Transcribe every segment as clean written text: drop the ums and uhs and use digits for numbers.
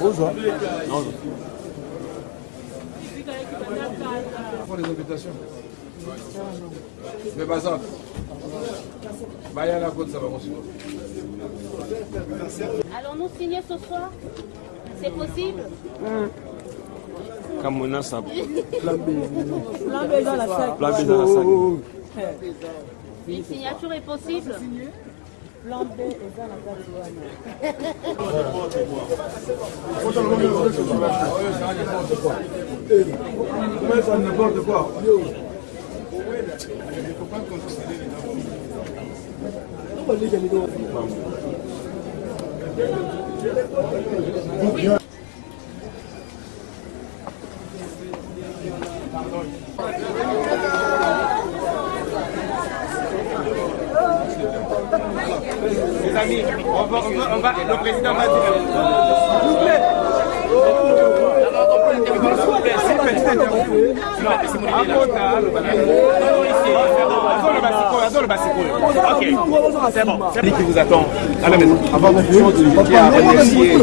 Bonjour. Pour les invitations. Mais pas ça. Bah, il y a la côte, ça va continuer. Allons-nous signer ce soir? C'est possible? Comme on a ça. Plan B dans la salle. Plan B dans la salle. Une signature est possible? Plan B est dans la salle. Comment ça, n'importe quoi? Les amis, le président va dire. C'est bon. C'est qui vous attend à la maison. Avant toute chose, je tiens à remercier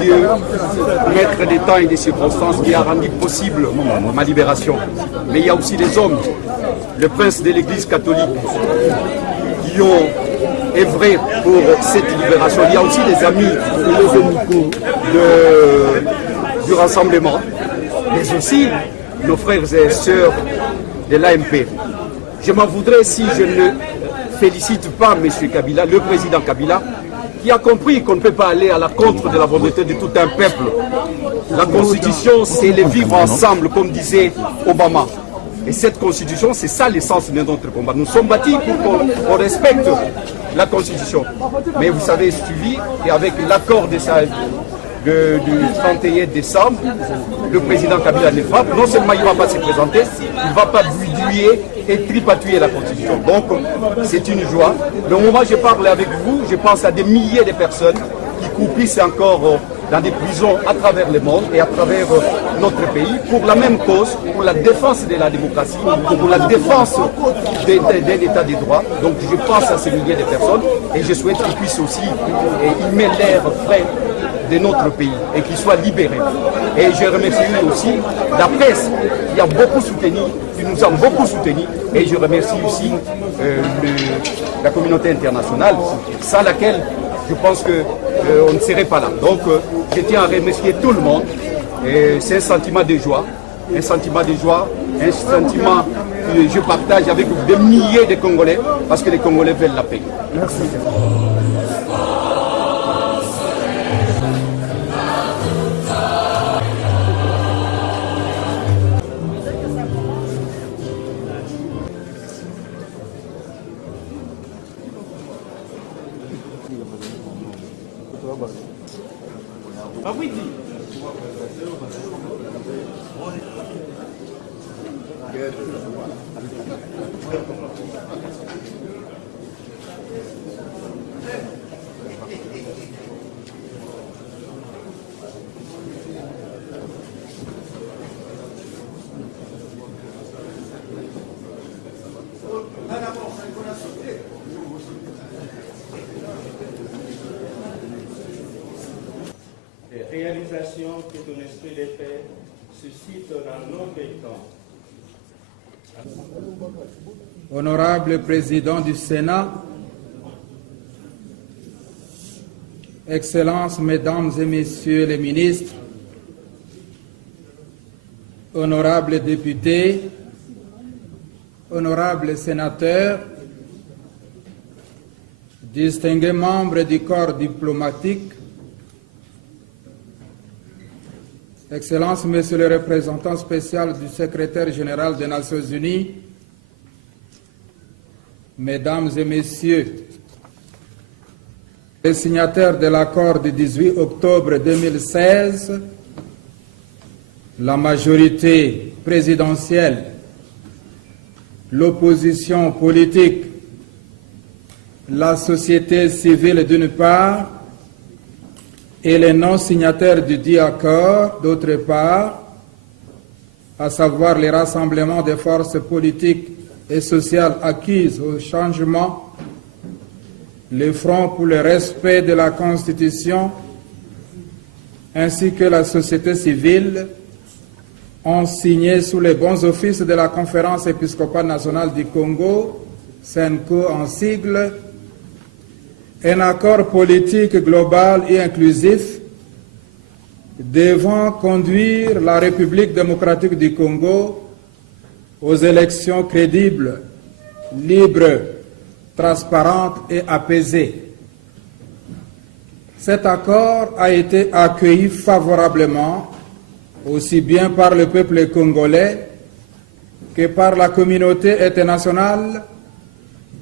Dieu, maître des temps et des circonstances, qui a rendu possible ma libération. Mais il y a aussi les hommes, le prince de l'Église catholique, qui ont œuvré pour cette libération. Il y a aussi les amis et les amicaux du rassemblement, mais aussi nos frères et sœurs de l'AMP. Je m'en voudrais si je ne félicite pas M. Kabila, le président Kabila, qui a compris qu'on ne peut pas aller à la contre de la volonté de tout un peuple. La Constitution, c'est le vivre ensemble, comme disait Obama. Et cette Constitution, c'est ça l'essence de notre combat. Nous sommes bâtis pour qu'on respecte la Constitution. Mais vous savez, suivi, et avec l'accord du 31 décembre, le président Kabila ne frappe. Non seulement il ne va pas se présenter, il ne va pas bouiller et tripatouiller la Constitution. Donc, c'est une joie. Le moment où je parle avec vous, je pense à des milliers de personnes qui croupissent encore dans des prisons à travers le monde et à travers notre pays pour la même cause, pour la défense de la démocratie, pour la défense d'un état de droit. Donc je pense à ces milliers de personnes et je souhaite qu'ils puissent aussi y mettre l'air frais de notre pays et qu'ils soient libérés. Et je remercie aussi la presse qui a beaucoup soutenu, qui nous a beaucoup soutenu, et je remercie aussi la communauté internationale, sans laquelle je pense qu'on ne serait pas là. Donc je tiens à remercier tout le monde. C'est un sentiment de joie, un sentiment que je partage avec des milliers de Congolais, parce que les Congolais veulent la paix. Merci. Les réalisations que ton esprit de paix suscite dans notre temps. Honorable Président du Sénat, Excellences, Mesdames et Messieurs les ministres, honorables députés, honorables sénateurs, distingués membres du corps diplomatique, Excellences, Monsieur le représentant spécial du secrétaire général des Nations Unies, Mesdames et Messieurs, les signataires de l'accord du 18 octobre 2016, la majorité présidentielle, l'opposition politique, la société civile d'une part, et les non-signataires du dit accord, d'autre part, à savoir les rassemblements des forces politiques et sociales acquises au changement, le Front pour le respect de la Constitution ainsi que la société civile ont signé sous les bons offices de la Conférence épiscopale nationale du Congo, CENCO en sigle, un accord politique global et inclusif devant conduire la République démocratique du Congo aux élections crédibles, libres, transparentes et apaisées. Cet accord a été accueilli favorablement aussi bien par le peuple congolais que par la communauté internationale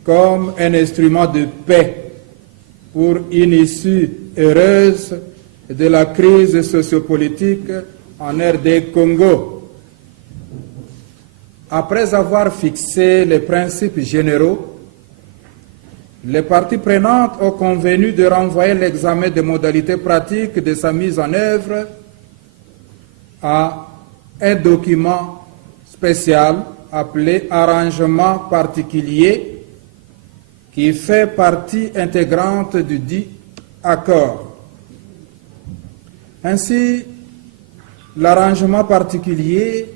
comme un instrument de paix pour une issue heureuse de la crise sociopolitique en RD Congo. Après avoir fixé les principes généraux, les parties prenantes ont convenu de renvoyer l'examen des modalités pratiques de sa mise en œuvre à un document spécial appelé arrangement particulier qui fait partie intégrante du dit accord. Ainsi, l'arrangement particulier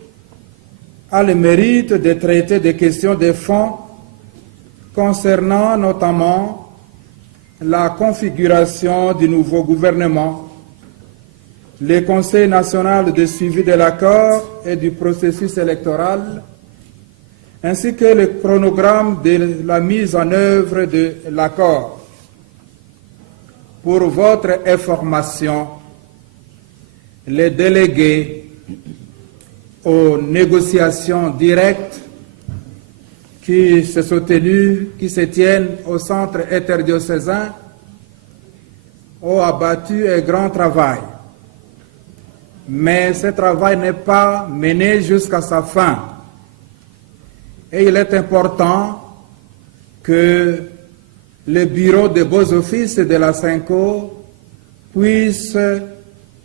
a le mérite de traiter des questions de fond concernant notamment la configuration du nouveau gouvernement, le Conseil national de suivi de l'accord et du processus électoral, ainsi que le chronogramme de la mise en œuvre de l'accord. Pour votre information, les délégués aux négociations directes qui se tiennent au centre interdiocésain ont abattu un grand travail. Mais ce travail n'est pas mené jusqu'à sa fin. Et il est important que le bureau des beaux offices de la CENCO puisse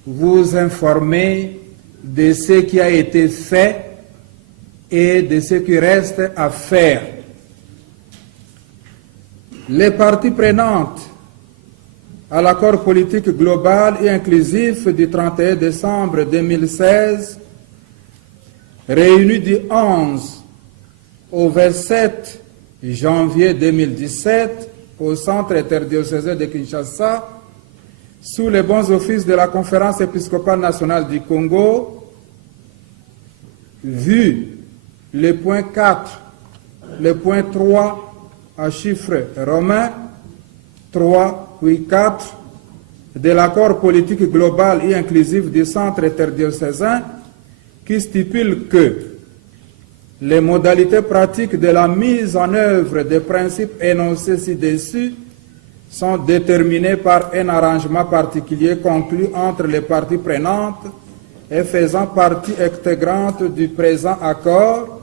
vous informer de ce qui a été fait et de ce qui reste à faire. Les parties prenantes à l'accord politique global et inclusif du 31 décembre 2016, réuni du 11 au 27 janvier 2017 au centre interdiocésain de Kinshasa, sous les bons offices de la Conférence épiscopale nationale du Congo, vu le point 4, le point 3 à chiffre romain, 3 puis 4 de l'accord politique global et inclusif du centre interdiocésain qui stipule que les modalités pratiques de la mise en œuvre des principes énoncés ci-dessus sont déterminées par un arrangement particulier conclu entre les parties prenantes et faisant partie intégrante du présent accord,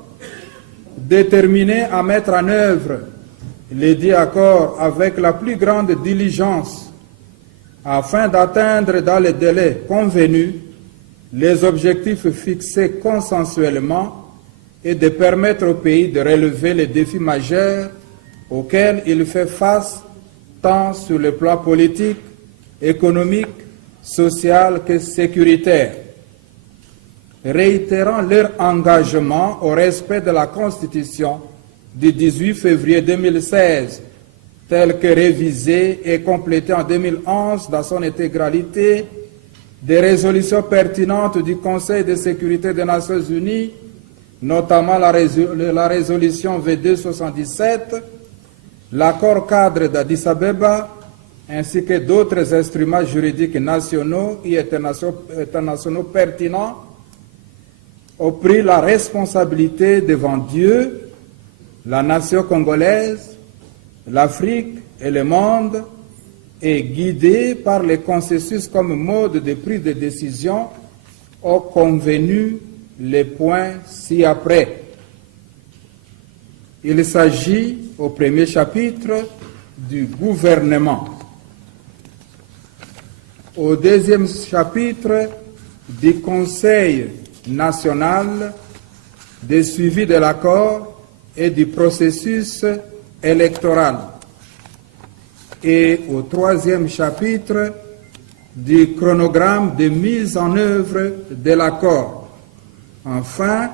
déterminé à mettre en œuvre les dits accords avec la plus grande diligence afin d'atteindre dans les délais convenus les objectifs fixés consensuellement et de permettre au pays de relever les défis majeurs auxquels il fait face tant sur le plan politique, économique, social que sécuritaire, réitérant leur engagement au respect de la Constitution du 18 février 2016, telle que révisée et complétée en 2011 dans son intégralité, des résolutions pertinentes du Conseil de sécurité des Nations Unies, notamment la résolution V277, l'accord cadre d'Addis Abeba, ainsi que d'autres instruments juridiques nationaux et internationaux pertinents, ont pris la responsabilité devant Dieu, la nation congolaise, l'Afrique et le monde, et guidés par les consensus comme mode de prise de décision, ont convenu les points ci-après. Il s'agit au premier chapitre du gouvernement, au deuxième chapitre du Conseil national de suivi de l'accord et du processus électoral, et au 3e chapitre du chronogramme de mise en œuvre de l'accord. Enfin,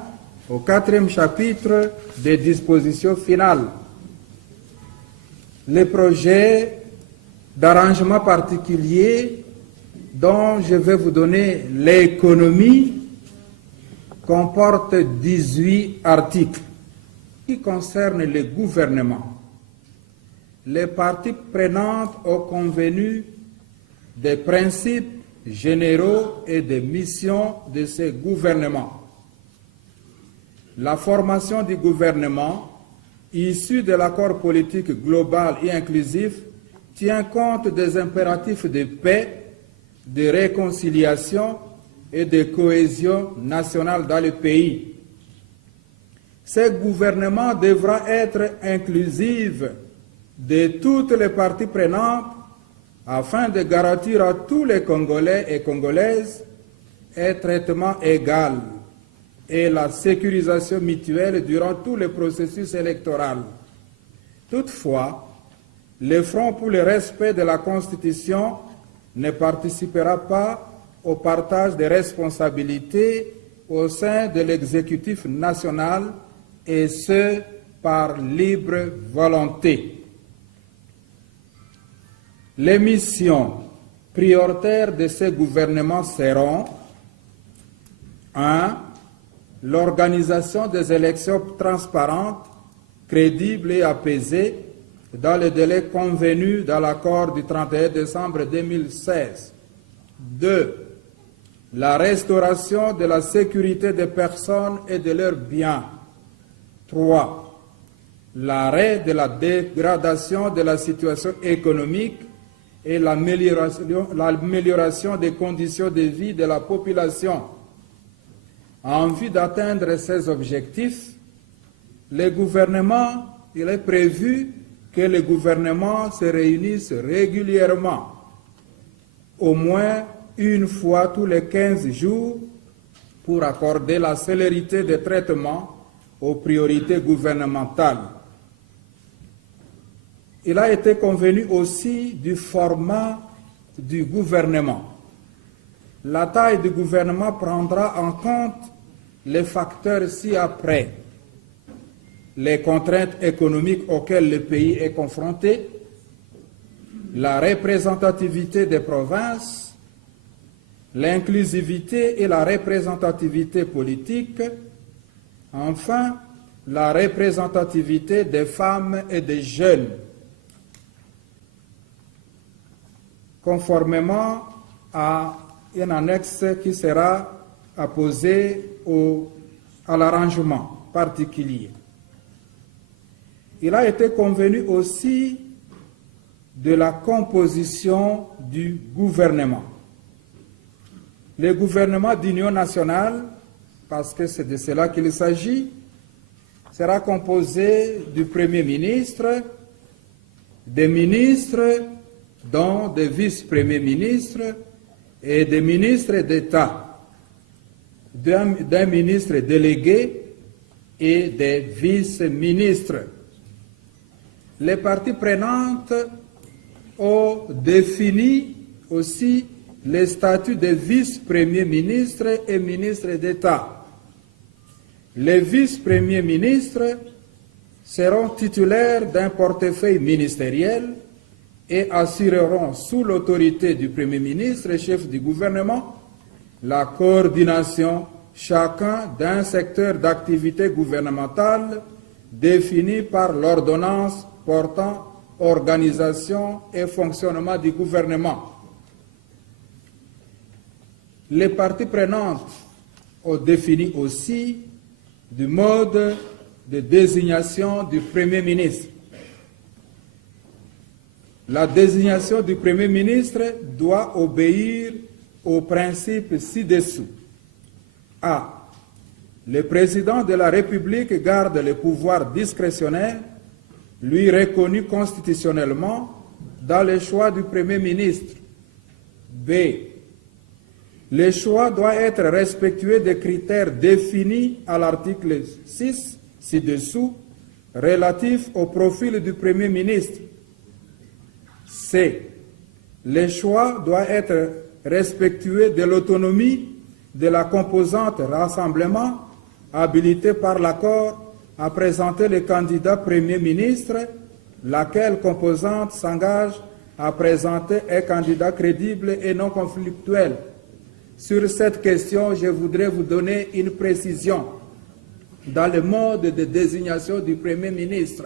au 4e chapitre des dispositions finales. Les projets d'arrangement particulier dont je vais vous donner l'économie comporte 18 articles qui concernent le gouvernement. Les parties prenantes ont convenu des principes généraux et des missions de ce gouvernement. La formation du gouvernement, issue de l'accord politique global et inclusif, tient compte des impératifs de paix, de réconciliation et de cohésion nationale dans le pays. Ce gouvernement devra être inclusif de toutes les parties prenantes afin de garantir à tous les Congolais et Congolaises un traitement égal et la sécurisation mutuelle durant tout le processus électoral. Toutefois, le Front pour le respect de la Constitution ne participera pas au partage des responsabilités au sein de l'exécutif national, et ce, par libre volonté. Les missions prioritaires de ce gouvernement seront 1. L'organisation des élections transparentes, crédibles et apaisées dans les délais convenus dans l'accord du 31 décembre 2016. 2. La restauration de la sécurité des personnes et de leurs biens. 3. L'arrêt de la dégradation de la situation économique et l'amélioration des conditions de vie de la population. En vue d'atteindre ces objectifs, il est prévu que le gouvernement se réunisse régulièrement, au moins une fois tous les 15 jours, pour accorder la célérité des traitements aux priorités gouvernementales. Il a été convenu aussi du format du gouvernement. La taille du gouvernement prendra en compte les facteurs ci-après: les contraintes économiques auxquelles le pays est confronté, la représentativité des provinces, l'inclusivité et la représentativité politique, enfin, la représentativité des femmes et des jeunes. Conformément à une annexe qui sera apposée à l'arrangement particulier. Il a été convenu aussi de la composition du gouvernement. Le gouvernement d'union nationale, parce que c'est de cela qu'il s'agit, sera composé du Premier ministre, des ministres, dont des vice-premiers ministres et des ministres d'État, d'un ministre délégué et des vice-ministres. Les parties prenantes ont défini aussi les statuts des vice-premiers ministres et ministres d'État. Les vice-premiers ministres seront titulaires d'un portefeuille ministériel et assureront sous l'autorité du Premier ministre et chef du gouvernement la coordination chacun d'un secteur d'activité gouvernementale défini par l'ordonnance portant organisation et fonctionnement du gouvernement. Les parties prenantes ont défini aussi du mode de désignation du Premier ministre. La désignation du Premier ministre doit obéir aux principes ci-dessous. A. Le président de la République garde le pouvoir discrétionnaire, lui reconnu constitutionnellement, dans le choix du Premier ministre. B. Le choix doit être respectueux des critères définis à l'article 6 ci-dessous, relatifs au profil du Premier ministre. C. Le choix doit être respectueux de l'autonomie de la composante rassemblement habilitée par l'accord à présenter le candidat Premier ministre, laquelle composante s'engage à présenter un candidat crédible et non conflictuel. Sur cette question, je voudrais vous donner une précision. Dans le mode de désignation du Premier ministre,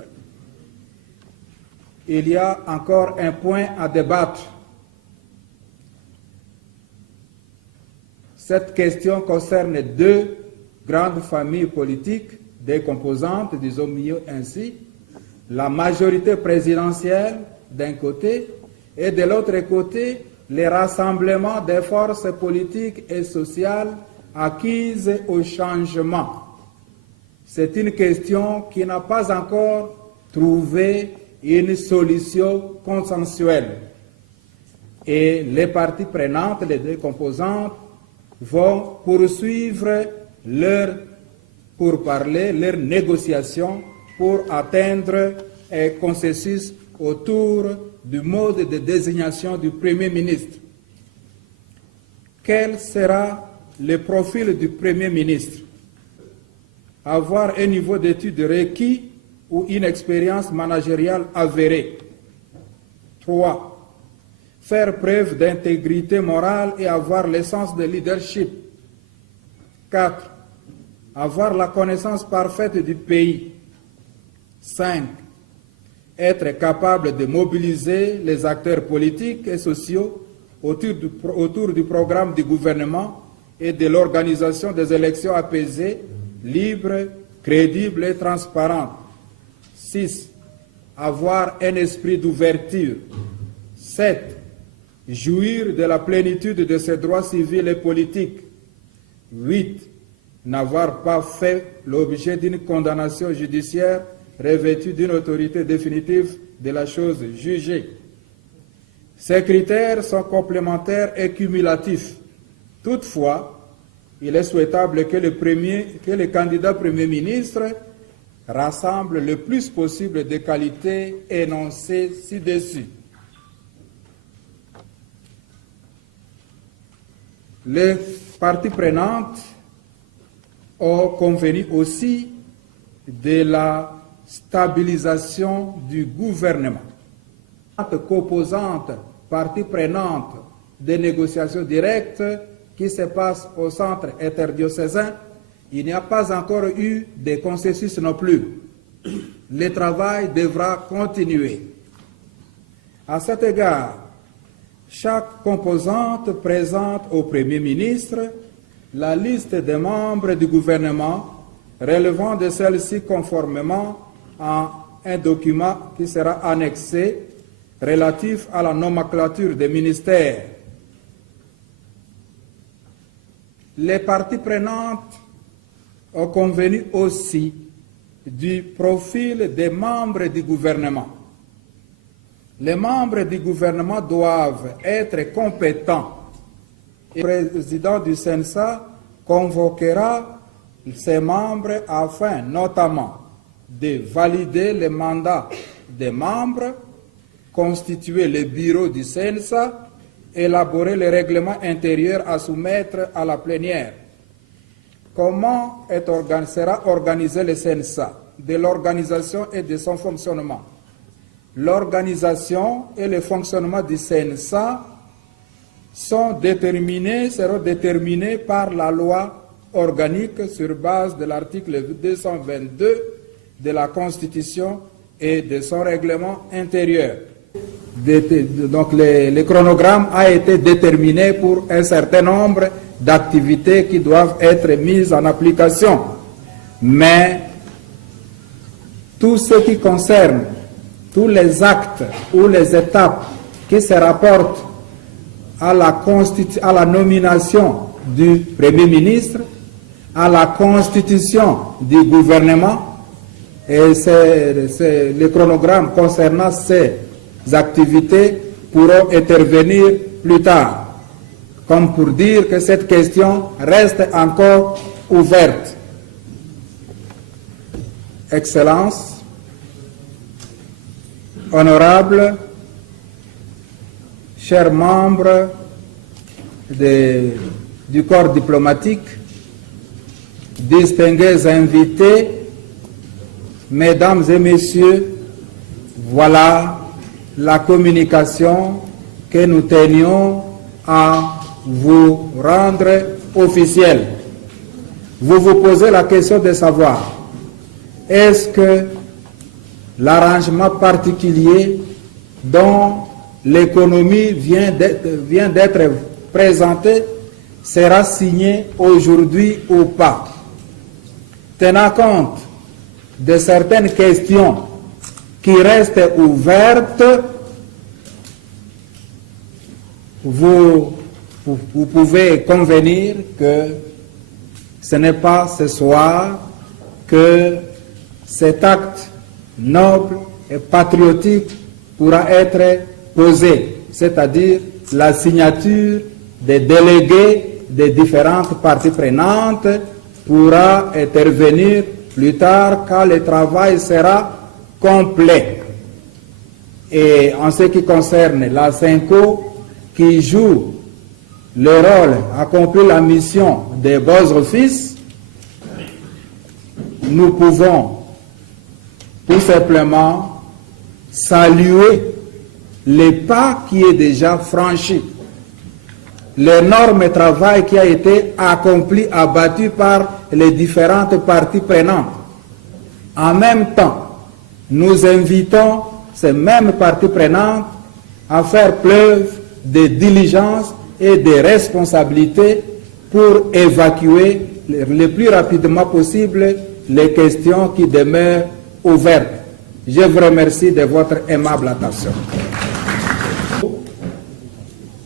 il y a encore un point à débattre. Cette question concerne deux grandes familles politiques, des composantes, disons mieux ainsi, la majorité présidentielle d'un côté et de l'autre côté, les rassemblements des forces politiques et sociales acquises au changement. C'est une question qui n'a pas encore trouvé une solution consensuelle. Et les parties prenantes, les deux composantes, vont poursuivre leur pourparlers, leurs négociations pour atteindre un consensus autour du mode de désignation du Premier ministre. Quel sera le profil du Premier ministre? Avoir un niveau d'études requis ou une expérience managériale avérée. 3. Faire preuve d'intégrité morale et avoir l'essence de leadership. 4. Avoir la connaissance parfaite du pays. 5. Être capable de mobiliser les acteurs politiques et sociaux autour du programme du gouvernement et de l'organisation des élections apaisées, libres, crédibles et transparentes. 6. Avoir un esprit d'ouverture. 7. Jouir de la plénitude de ses droits civils et politiques. 8. N'avoir pas fait l'objet d'une condamnation judiciaire revêtue d'une autorité définitive de la chose jugée. Ces critères sont complémentaires et cumulatifs. Toutefois, il est souhaitable que le candidat Premier ministre rassemble le plus possible de qualités énoncées ci-dessus. Les parties prenantes ont convenu aussi de la stabilisation du gouvernement. Composante, partie prenante des négociations directes qui se passent au centre interdiocésain, il n'y a pas encore eu de consensus non plus. Le travail devra continuer. À cet égard, chaque composante présente au Premier ministre la liste des membres du gouvernement relevant de celle-ci conformément à un document qui sera annexé relatif à la nomenclature des ministères. Les parties prenantes ont convenu aussi du profil des membres du gouvernement. Les membres du gouvernement doivent être compétents. Le président du CENSA convoquera ses membres afin notamment de valider le mandat des membres, constituer le bureau du CENSA, élaborer le règlement intérieur à soumettre à la plénière. Comment sera organisé le CENSA? De l'organisation et de son fonctionnement. L'organisation et le fonctionnement du CENSA seront déterminés par la loi organique sur base de l'article 222 de la Constitution et de son règlement intérieur. Donc le chronogramme a été déterminé pour un certain nombre d'activités qui doivent être mises en application. Mais tout ce qui concerne tous les actes ou les étapes qui se rapportent à la nomination du Premier ministre, à la constitution du gouvernement, et le chronogramme concernant ces activités pourront intervenir plus tard, comme pour dire que cette question reste encore ouverte. Excellences, honorables, chers membres du corps diplomatique, distingués invités, mesdames et messieurs, voilà la communication que nous tenions à vous rendre officielle. Vous vous posez la question de savoir, est-ce que l'arrangement particulier dont l'économie vient d'être présenté sera signé aujourd'hui ou pas? Tenant compte de certaines questions qui restent ouvertes, vous pouvez convenir que ce n'est pas ce soir que cet acte noble et patriotique pourra être posé, c'est-à-dire la signature des délégués des différentes parties prenantes pourra intervenir plus tard quand le travail sera complet. Et en ce qui concerne la SENCO, qui joue le rôle, accomplit la mission des beaux offices, nous pouvons tout simplement saluer les pas qui est déjà franchi, l'énorme travail qui a été accompli, abattu par les différentes parties prenantes. En même temps, nous invitons ces mêmes parties prenantes à faire preuve de diligence et de responsabilité pour évacuer le plus rapidement possible les questions qui demeurent ouvertes. Je vous remercie de votre aimable attention.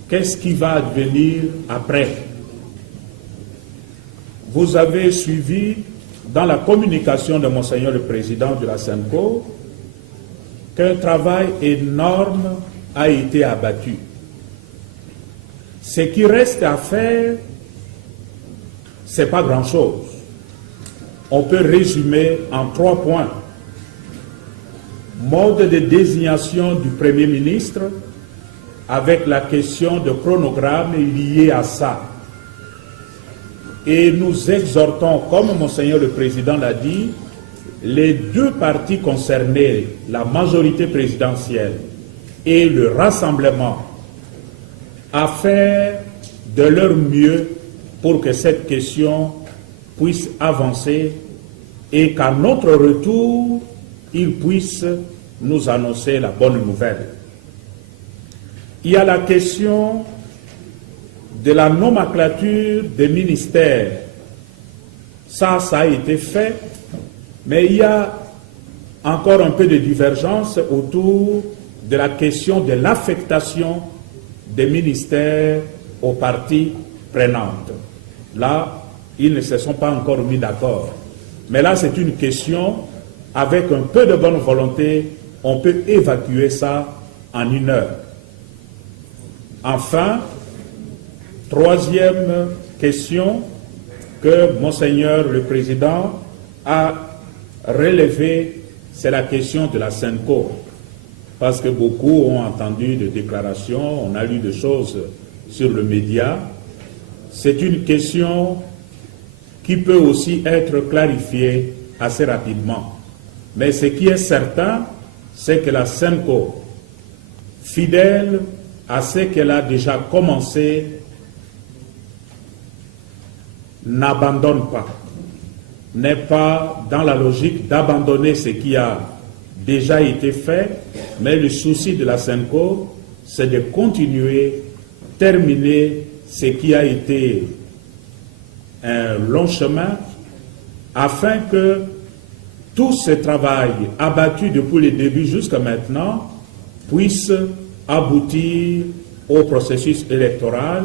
Qu'est-ce qui va advenir après? Vous avez suivi dans la communication de Monseigneur le Président de la SENCO qu'un travail énorme a été abattu. Ce qui reste à faire, ce n'est pas grand-chose. On peut résumer en 3 points. Mode de désignation du Premier ministre, avec la question de chronogramme liée à ça. Et nous exhortons, comme Monseigneur le Président l'a dit, les 2 partis concernés, la majorité présidentielle et le Rassemblement, à faire de leur mieux pour que cette question puisse avancer et qu'à notre retour, ils puissent nous annoncer la bonne nouvelle. Il y a la question de la nomenclature des ministères. Ça a été fait, mais il y a encore un peu de divergence autour de la question de l'affectation des ministères aux parties prenantes. Là, ils ne se sont pas encore mis d'accord. Mais là, c'est une question, avec un peu de bonne volonté, on peut évacuer ça en 1 heure. Enfin, 3e question que Monseigneur le Président a relevée, c'est la question de la SENCO. Parce que beaucoup ont entendu des déclarations, on a lu des choses sur le média. C'est une question qui peut aussi être clarifiée assez rapidement. Mais ce qui est certain, c'est que la SENCO, fidèle à ce qu'elle a déjà commencé, n'abandonne pas, n'est pas dans la logique d'abandonner ce qui a déjà été fait, mais le souci de la SENCO, c'est de continuer, terminer ce qui a été un long chemin, afin que tout ce travail abattu depuis le début jusqu'à maintenant puisse aboutir au processus électoral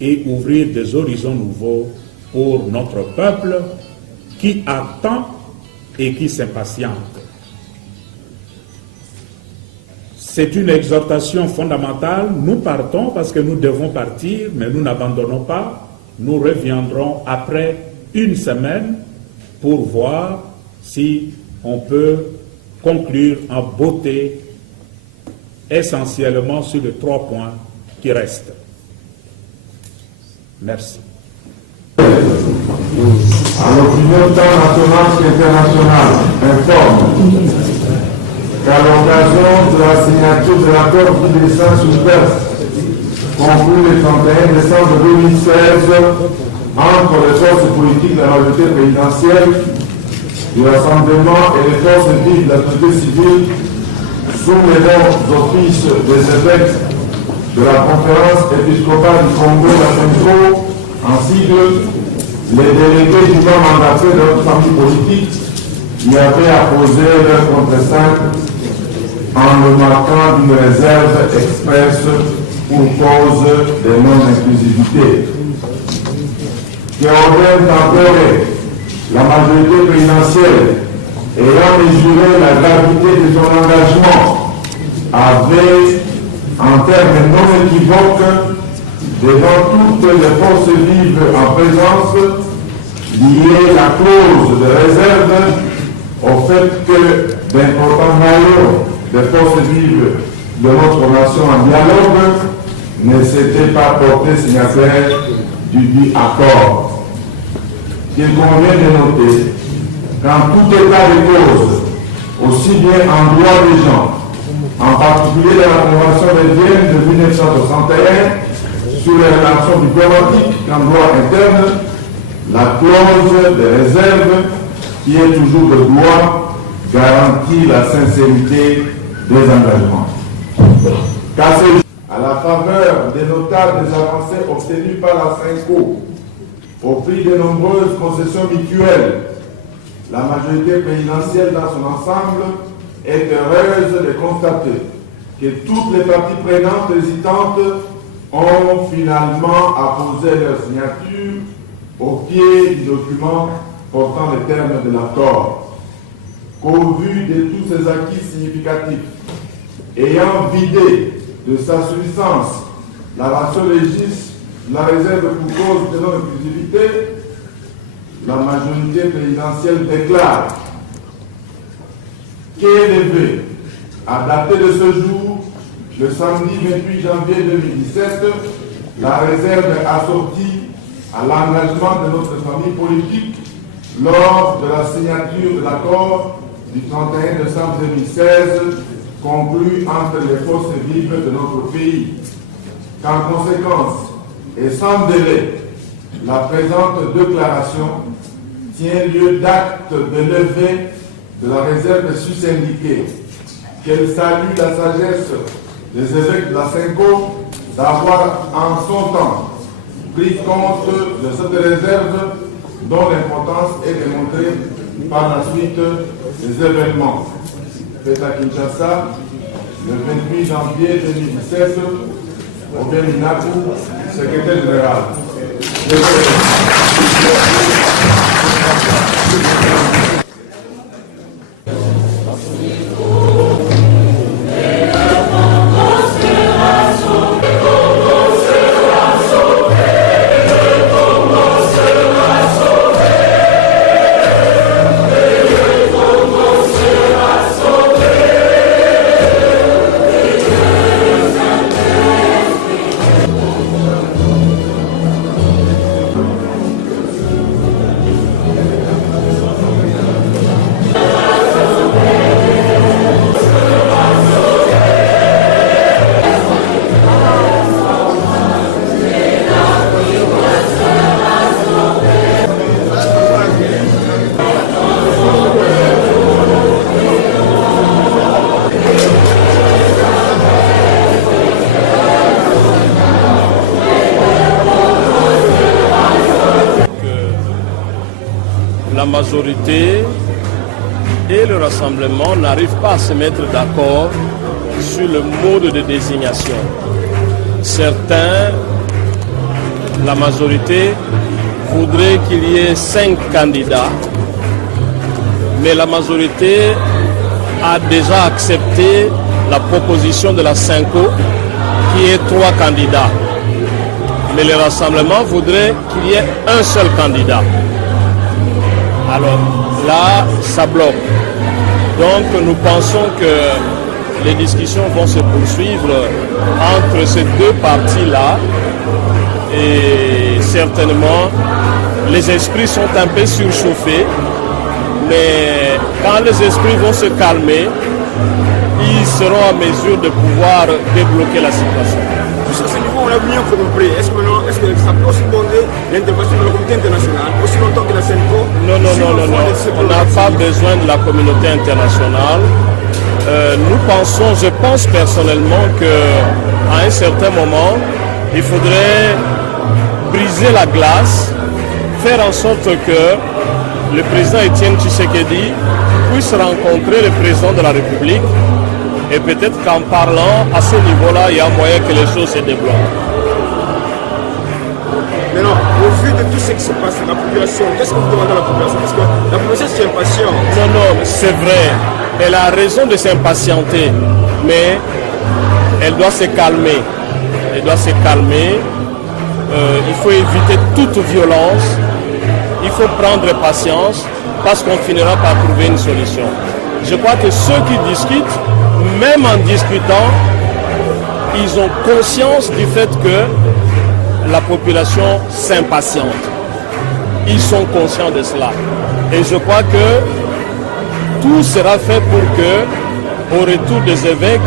et ouvrir des horizons nouveaux pour notre peuple qui attend et qui s'impatiente. C'est une exhortation fondamentale. Nous partons parce que nous devons partir, mais nous n'abandonnons pas. Nous reviendrons après 1 semaine pour voir si on peut conclure en beauté essentiellement sur les 3 points qui reste. Merci. À l'opinion tant nationale qu'internationale informe qu'à l'occasion de la signature de l'accord d'Île-de-France sous Perse, conclu le 31 décembre 2016 entre les forces politiques de la majorité présidentielle, du Rassemblement et les forces vives de la société civile, sous les bons offices des évêques de la conférence épiscopale du Congo, la CENCO, en sigle, les délégués du grand mandaté de notre famille politique y avaient apposé leur contre-sac en le marquant d'une réserve expresse pour cause de non-inclusivité. Théodore Tampere, la majorité présidentielle, ayant mesuré la gravité de son engagement, avait, en termes non équivoques, devant toutes les forces vives en présence, lié la clause de réserve au fait que d'importants maillots des forces vives de notre nation en dialogue ne s'étaient pas portés signataires du dit accord. Il convient de noter qu'en tout état de cause, aussi bien en droit des gens, en particulier dans la Convention de Vienne de 1961, sur les relations diplomatiques qu'en droit interne, la clause de réserve, qui est toujours le droit, garantit la sincérité des engagements. Car c'est à la faveur des notables des avancées obtenues par la CENCO, au prix de nombreuses concessions mutuelles, la majorité présidentielle dans son ensemble est heureuse de constater que toutes les parties prenantes hésitantes ont finalement apposé leur signature au pied du document portant les termes de l'accord. Qu'au vu de tous ces acquis significatifs, ayant vidé de sa substance la ratio légis, la réserve pour cause de non-inclusivité, la majorité présidentielle déclare qu'elle élevé à dater de ce jour, le samedi 28 janvier 2017, la réserve assortie à l'engagement de notre famille politique lors de la signature de l'accord du 31 décembre 2016 conclu entre les forces vives de notre pays. Qu'en conséquence, et sans délai, la présente déclaration tient lieu d'acte de levée de la réserve sus-indiquée, qu'elle salue la sagesse des évêques de la CENCO d'avoir en son temps pris compte de cette réserve dont l'importance est démontrée par la suite des événements. Fait à Kinshasa, le 28 janvier 2017, Robert Minakou, secrétaire général. La majorité et le Rassemblement n'arrivent pas à se mettre d'accord sur le mode de désignation. Certains, la majorité, voudraient qu'il y ait 5 candidats, mais la majorité a déjà accepté la proposition de la CENCO qui est 3 candidats. Mais le Rassemblement voudrait qu'il y ait un seul candidat. Alors là, ça bloque. Donc nous pensons que les discussions vont se poursuivre entre ces deux parties-là. Et certainement, les esprits sont un peu surchauffés, mais quand les esprits vont se calmer, ils seront en mesure de pouvoir débloquer la situation. À ce niveau, on a bien compris. Est-ce que ça peut aussi demander l'intervention de la communauté internationale, aussi longtemps que la CENCO? Non. On n'a pas besoin de la communauté internationale. Je pense personnellement qu'à un certain moment, il faudrait briser la glace, faire en sorte que le président Étienne Tshisekedi puisse rencontrer le président de la République. Et peut-être qu'en parlant à ce niveau-là, il y a moyen que les choses se débloquent. Mais non, au vu de tout ce qui se passe, la population, qu'est-ce que vous demandez à la population? Parce que la population c'est impatiente. Non, c'est vrai. Elle a raison de s'impatienter, mais elle doit se calmer. Il faut éviter toute violence. Il faut prendre patience parce qu'on finira par trouver une solution. Je crois que ceux qui discutent, même en discutant, ils ont conscience du fait que la population s'impatiente. Ils sont conscients de cela. Et je crois que tout sera fait pour que, au retour des évêques,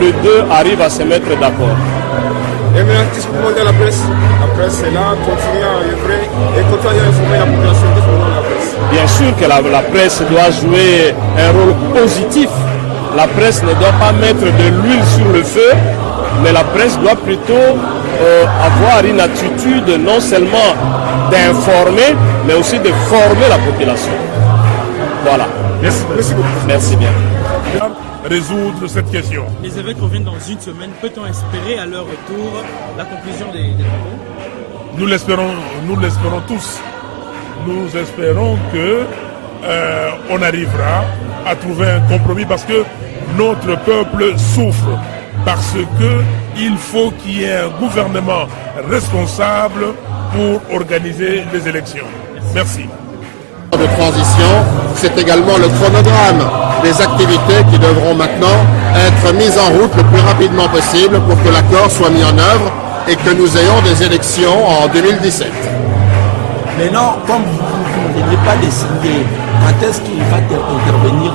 les deux arrivent à se mettre d'accord. Et maintenant, qu'est-ce que vous demandez à la presse? La presse est là, continue à œuvrer et continue à informer la population. Qu'est-ce que vous demandez à la presse? Bien sûr que la presse doit jouer un rôle positif. La presse ne doit pas mettre de l'huile sur le feu, mais la presse doit plutôt avoir une attitude non seulement d'informer, mais aussi de former la population. Voilà. Merci beaucoup. Merci bien. Résoudre cette question. Les évêques reviennent dans une semaine. Peut-on espérer à leur retour la conclusion des travaux? Nous l'espérons tous. Nous espérons que on arrivera à trouver un compromis parce que notre peuple souffre. Parce qu'il faut qu'il y ait un gouvernement responsable pour organiser les élections. Merci. De transition, c'est également le chronogramme des activités qui devront maintenant être mises en route le plus rapidement possible pour que l'accord soit mis en œuvre et que nous ayons des élections en 2017. Maintenant, comme vous ne venez pas les signer, quand est-ce qu'il va intervenir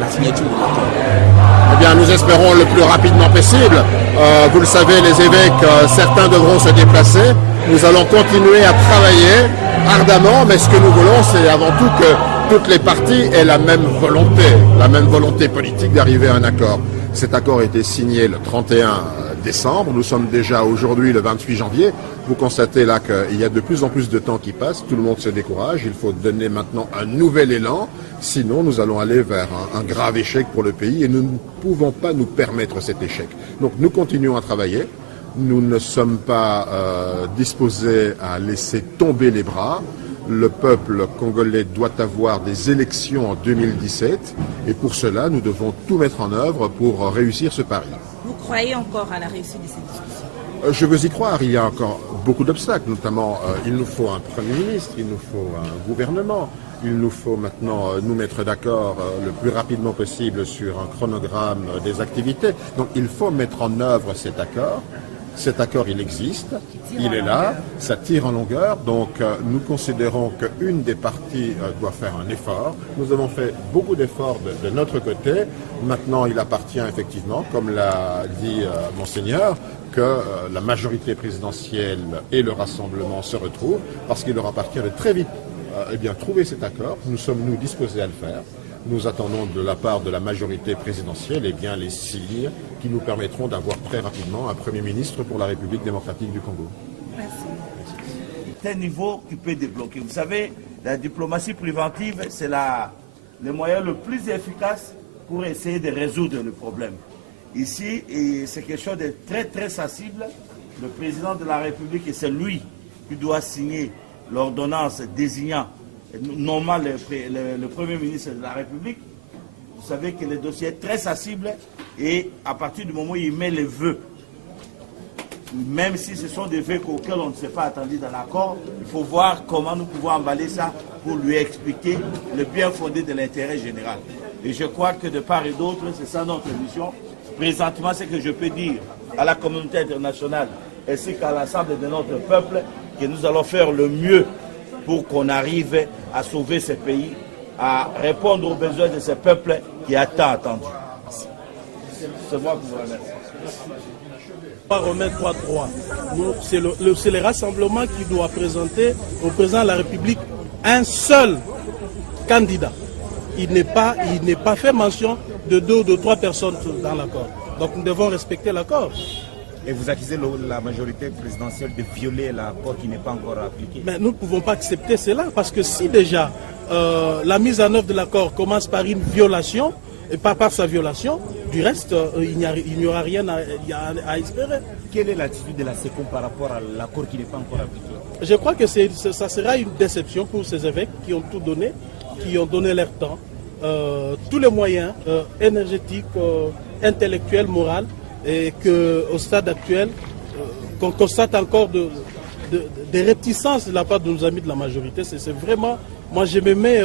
la signature de l'accord? Eh bien, nous espérons le plus rapidement possible. Vous le savez, les évêques, certains devront se déplacer. Nous allons continuer à travailler ardemment, mais ce que nous voulons, c'est avant tout que toutes les parties aient la même volonté politique d'arriver à un accord. Cet accord a été signé le 31 décembre, nous sommes déjà aujourd'hui le 28 janvier. Vous constatez là qu'il y a de plus en plus de temps qui passe, tout le monde se décourage, il faut donner maintenant un nouvel élan, sinon nous allons aller vers un grave échec pour le pays et nous ne pouvons pas nous permettre cet échec. Donc nous continuons à travailler. Nous ne sommes pas disposés à laisser tomber les bras. Le peuple congolais doit avoir des élections en 2017 et pour cela, nous devons tout mettre en œuvre pour réussir ce pari. Vous croyez encore à la réussite de ces discussions? Je veux y croire. Il y a encore beaucoup d'obstacles, notamment il nous faut un Premier ministre, il nous faut un gouvernement. Il nous faut maintenant nous mettre d'accord le plus rapidement possible sur un chronogramme des activités. Donc il faut mettre en œuvre cet accord. Cet accord, il existe, il est là, ça tire en longueur, donc nous considérons qu'une des parties doit faire un effort. Nous avons fait beaucoup d'efforts de notre côté. Maintenant, il appartient effectivement, comme l'a dit Monseigneur, que la majorité présidentielle et le Rassemblement se retrouvent, parce qu'il leur appartient de très vite trouver cet accord. Nous sommes, nous, disposés à le faire. Nous attendons de la part de la majorité présidentielle les signes qui nous permettront d'avoir très rapidement un Premier ministre pour la République démocratique du Congo. Merci. C'est un niveau qui peut débloquer. Vous savez, la diplomatie préventive, c'est le moyen le plus efficace pour essayer de résoudre le problème. Ici, c'est quelque chose de très très sensible. Le président de la République, et c'est lui qui doit signer l'ordonnance désignant normal le Premier ministre de la République. Vous savez que le dossier est très sensible et à partir du moment où il met les vœux, même si ce sont des vœux auxquels on ne s'est pas attendu dans l'accord, il faut voir comment nous pouvons emballer ça pour lui expliquer le bien fondé de l'intérêt général. Et je crois que de part et d'autre, c'est ça notre mission. Présentement, ce que je peux dire à la communauté internationale ainsi qu'à l'ensemble de notre peuple que nous allons faire le mieux pour qu'on arrive à sauver ce pays, à répondre aux besoins de ce peuple qui a tant attendu. C'est moi qui vous remercie. Pas remettre 3-3. C'est le rassemblement qui doit présenter au président de la République un seul candidat. Il n'est pas fait mention de 2 ou de 3 personnes dans l'accord. Donc nous devons respecter l'accord. Et vous accusez la majorité présidentielle de violer l'accord qui n'est pas encore appliqué. Mais nous ne pouvons pas accepter cela parce que si déjà la mise en œuvre de l'accord commence par une violation, et pas par sa violation, du reste, il n'y aura rien à espérer. Quelle est l'attitude de la SECOM par rapport à l'accord qui n'est pas encore appliqué? Je crois que ça sera une déception pour ces évêques qui ont tout donné, qui ont donné leur temps, tous les moyens énergétiques, intellectuels, moraux, et qu'au stade actuel, qu'on constate encore des réticences de la part de nos amis de la majorité. C'est vraiment, moi je me mets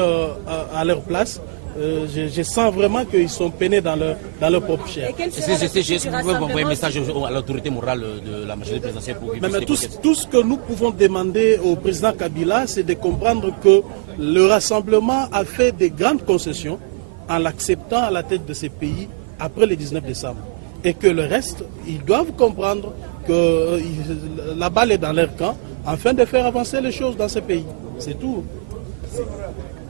à leur place. Je sens vraiment qu'ils sont peinés dans leur propre chair. Est-ce que vous pouvez envoyer un message à l'autorité morale de la majorité présidentielle pour mais tout ce que nous pouvons demander au président Kabila, c'est de comprendre que le rassemblement a fait des grandes concessions en l'acceptant à la tête de ces pays après le 19 décembre. Et que le reste, ils doivent comprendre que la balle est dans leur camp afin de faire avancer les choses dans ces pays. C'est tout.